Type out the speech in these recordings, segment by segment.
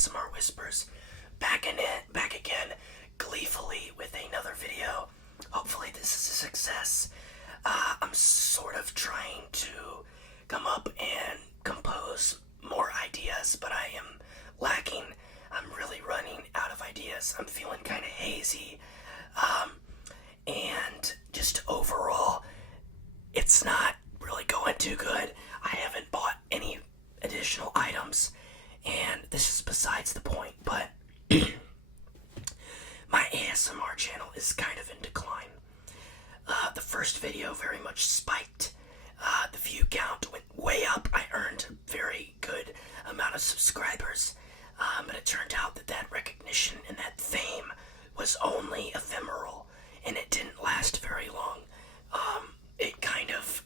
ASMR Whispers, back again, gleefully with another video. Hopefully this is a success. I'm sort of trying to come up and compose more ideas, but I am lacking. I'm really running out of ideas. I'm feeling kind of hazy. And just overall, it's not really going too good. I haven't bought any additional items, and this is besides the point, but my ASMR channel is kind of in decline. The first video very much spiked. The view count went way up. I earned a very good amount of subscribers, but it turned out that recognition and that fame was only ephemeral, and it didn't last very long. It kind of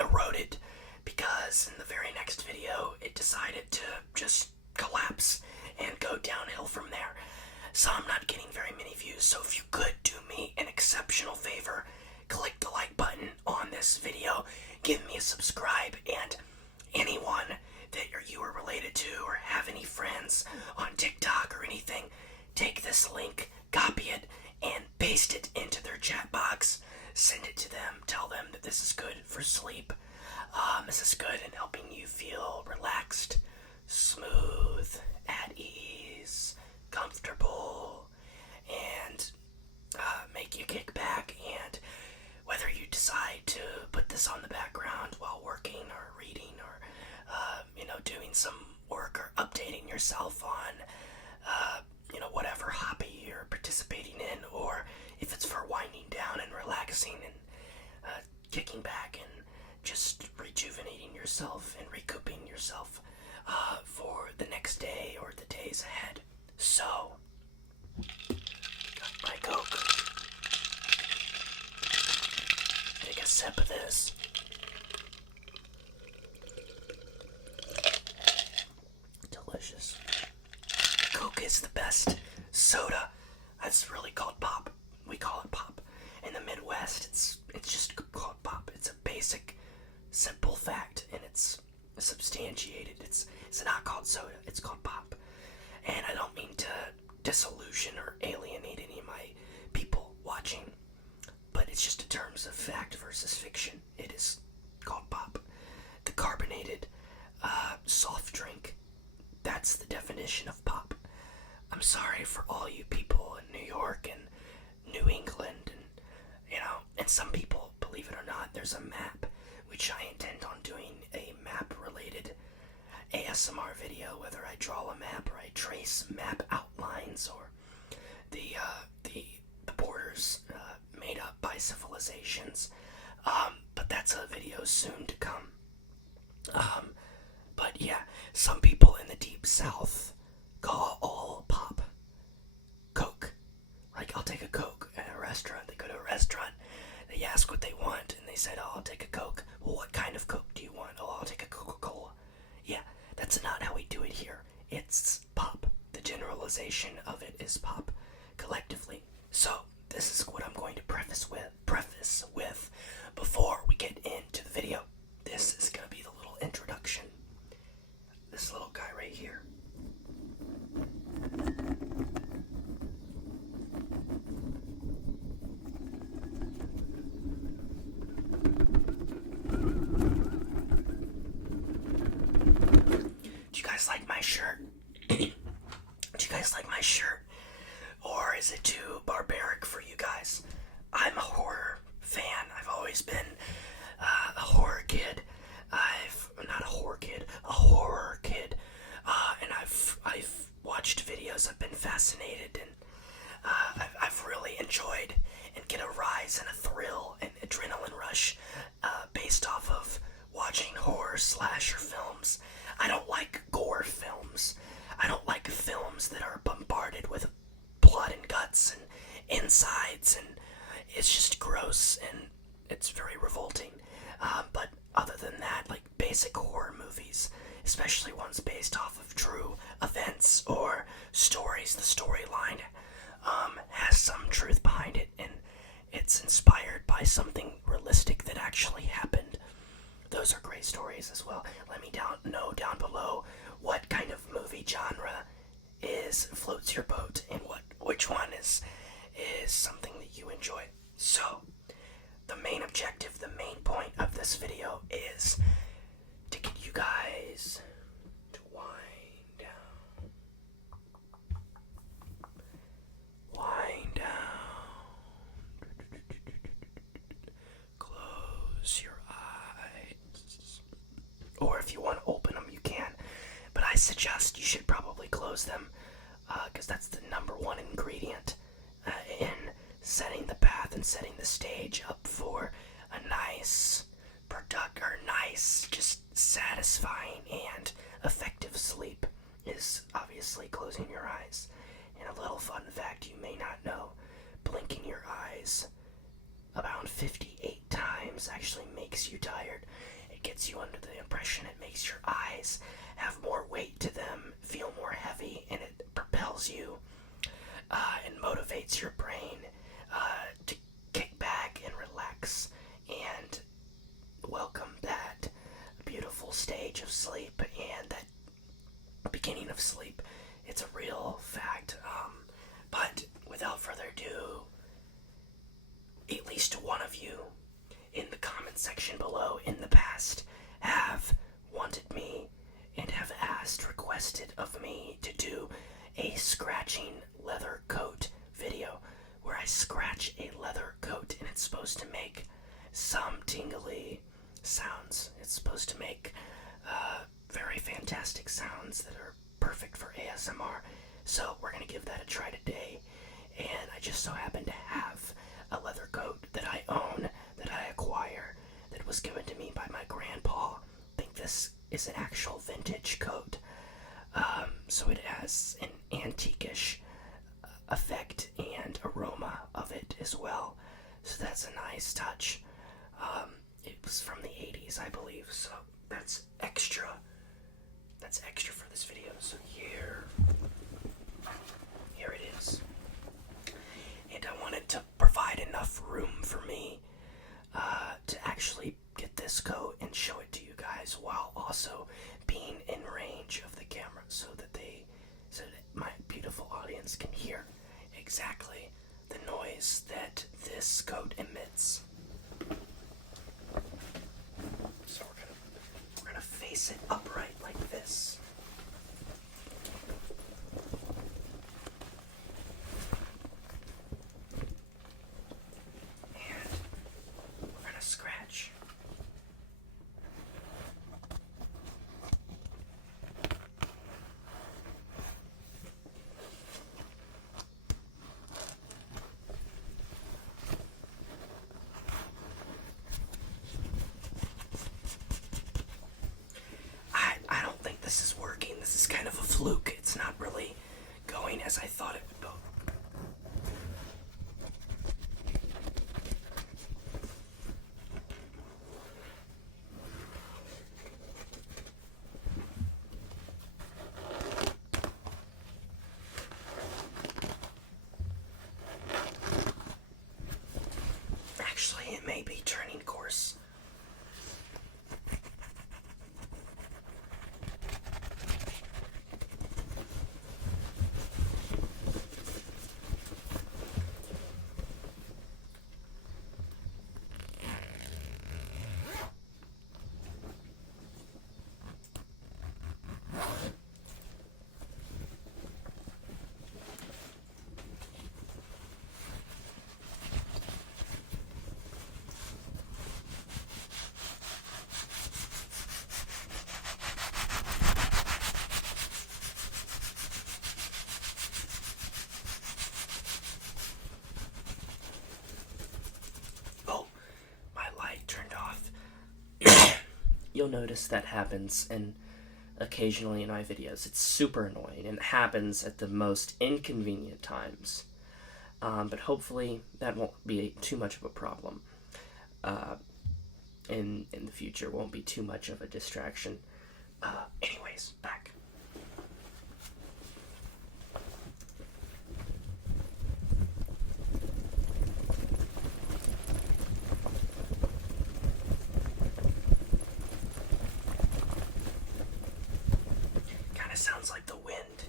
eroded because in the very next video it decided to just collapse and go downhill from there. So I'm not getting very many views. So if you could do me an exceptional favor, click the like button on this video, give me a subscribe, and anyone that you are related to or have any friends on TikTok or anything, take this link, copy it, and paste it into their chat box. Send it to them. Tell them that this is good for sleep. This is good in helping you feel relaxed, smooth, at ease, comfortable, and make you kick back. And whether you decide to put this on the background while working or reading or doing some work or updating yourself on whatever hobby you're participating in, or if it's for winding down and relaxing and kicking back and just rejuvenating yourself and recouping yourself for the next day or the days ahead. So, got my Coke. Take a sip of this. Delicious. Coke is the best soda. That's really called pop. We call it pop. In the Midwest, it's just called pop. It's a basic, simple fact, and it's substantiated. It's not called soda. It's called pop. And I don't mean to disillusion or alienate any of my people watching, but it's just in terms of fact versus fiction. It is called pop. The carbonated soft drink. That's the definition of pop. I'm sorry for all you people in New York and New England and some people, believe it or not, there's a map, which I intend on doing a map-related ASMR video, whether I draw a map or I trace map outlines or the borders made up by civilizations. But that's a video soon to come. But yeah, some people in the Deep South call all pop Coke. Like, I'll take a Coke at a restaurant. They go to a restaurant, they ask what they want, and they said, oh, I'll take a Coke. Well, what kind of Coke do you want? Oh, I'll take a Coca-Cola. Yeah, that's not how we do it here. It's pop. The generalization of it is pop, collectively. So, this is what I'm going to preface with before we get into the video. This is going to be the little introduction. This little guy right here. Do you guys like my shirt? Do you guys like my shirt? Or is it too barbaric for you guys? I'm a horror fan. I've always been a horror kid. Not a horror kid, a horror kid. And I've watched videos. I've been fascinated, and I've really enjoyed and get a rise and a thrill and adrenaline rush based off of watching horror slasher films. I don't like gore films. I don't like films that are bombarded with blood and guts and insides, and it's just gross and it's very revolting. But other than that, like basic horror movies, especially ones based off of true events or stories, the storyline has some truth behind it, and it's inspired by something realistic that actually happened. Those are great stories as well. Let me know down below what kind of movie genre floats your boat and which one is something that you enjoy. So, the main objective, the main point of this video is to get you guys to wind down. Wind down. Close your eyes. Or if you want to open them, you can. But I suggest you should probably close them, because that's the number one ingredient in setting the path and setting the stage up for a nice, just satisfying and effective sleep is obviously closing your eyes. And a little fun fact you may not know, blinking your eyes about 58 times actually makes you tired. It gets you under the impression it makes your eyes have more weight to them, feel more heavy, and it propels you and motivates your brain to kick back and relax and welcome that beautiful stage of sleep and that beginning of sleep. It's a real fact. But without further ado, at least one of you in the comment section below in the past have wanted me and have requested of me to do a scratching leather coat video where I scratch a leather coat and it's supposed to make some tingly sounds. It's supposed to make very fantastic sounds that are perfect for ASMR. So we're going to give that a try today. And I just so happen to have a leather coat that I own, that I acquire, that was given to me by my grandpa. I think this is an actual vintage coat. So it has an antique-ish effect and aroma of it as well. So that's a nice touch. It was from the 80s, I believe, so that's extra. That's extra for this video. So here it is. And I wanted to provide enough room for me to actually get this coat and show it to you guys while also being in range of the camera so that my beautiful audience can hear exactly the noise that this coat emits. So we're gonna face it upright like this. And we're gonna scratch. This is working. This is kind of a fluke. It's not really going as I thought it would go. Actually, it may be turning course. You'll notice that happens occasionally in my videos. It's super annoying and it happens at the most inconvenient times. But hopefully that won't be too much of a problem. In the future, won't be too much of a distraction. Anyways, back. Sounds like the wind.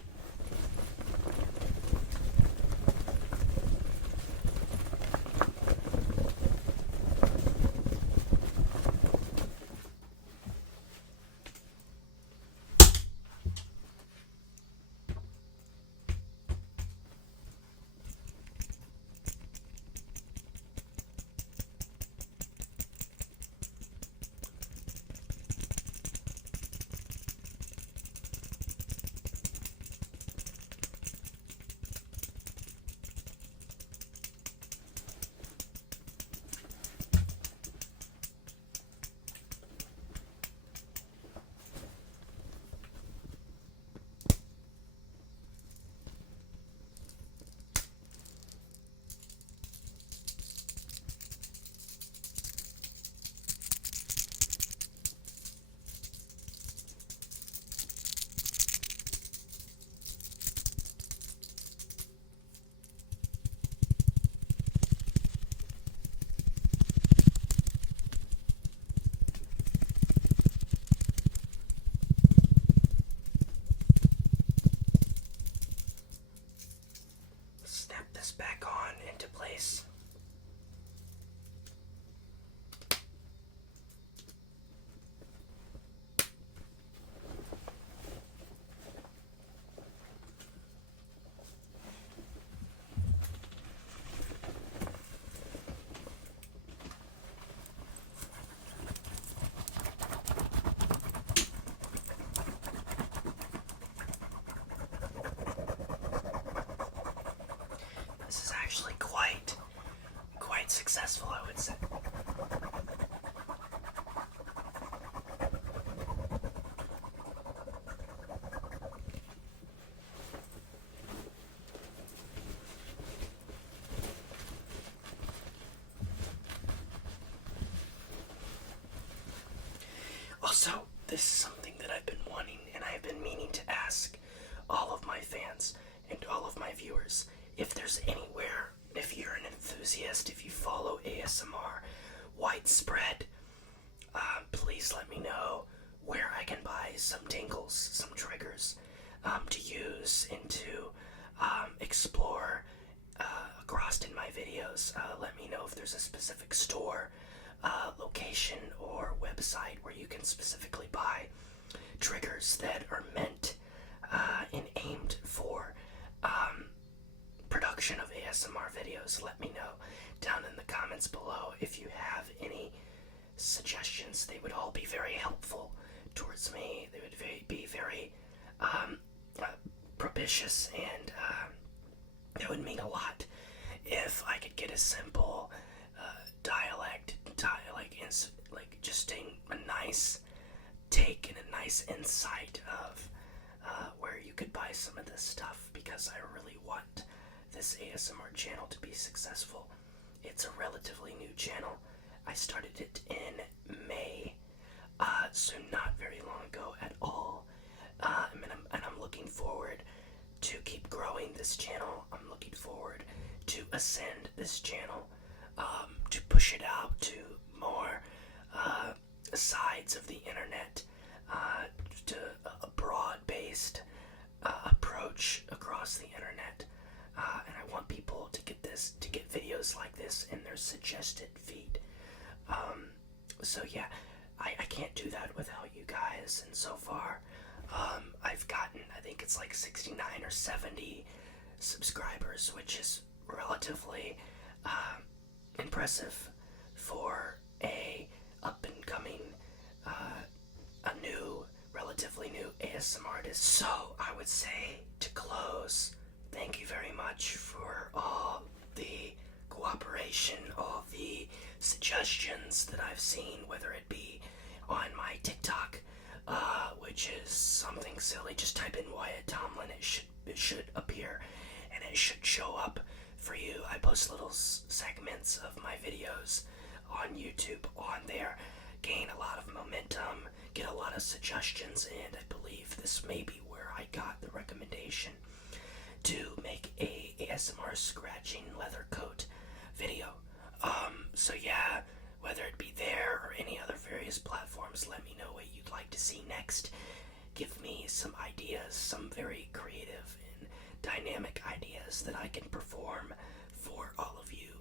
on into place. This is actually quite successful, I would say. Also, this is something that I've been wanting and I've been meaning to ask all of my fans and all of my viewers. If there's anywhere, if you're an enthusiast, if you follow ASMR widespread, please let me know where I can buy some tingles, some triggers to use and to explore across in my videos. Let me know if there's a specific store, location, or website where you can specifically buy triggers that are meant and aimed for production of ASMR videos. Let me know down in the comments below if you have any suggestions. They would all be very helpful towards me. They would be very propitious, and that would mean a lot if I could get a simple like just a nice take and a nice insight of where you could buy some of this stuff, because I really want this ASMR channel to be successful. It's a relatively new channel. I started it in May, so not very long ago at all. And I'm looking forward to keep growing this channel. I'm looking forward to ascend this channel, to push it out to more sides of the internet, to a broad-based approach across the internet. And I want people to get videos like this in their suggested feed. So yeah, I can't do that without you guys. And so far, I've gotten, I think it's like 69 or 70 subscribers, which is relatively impressive for a up-and-coming, relatively new ASMR artist. So I would say, to close, thank you very much for all the cooperation, all the suggestions that I've seen, whether it be on my TikTok, which is something silly. Just type in Wyatt Tomlin. It should appear, and it should show up for you. I post little segments of my videos on YouTube on there, gain a lot of momentum, get a lot of suggestions, and I believe this may be where I got the recommendation to make a ASMR scratching leather coat video. So yeah, whether it be there or any other various platforms, let me know what you'd like to see next. Give me some ideas, some very creative and dynamic ideas that I can perform for all of you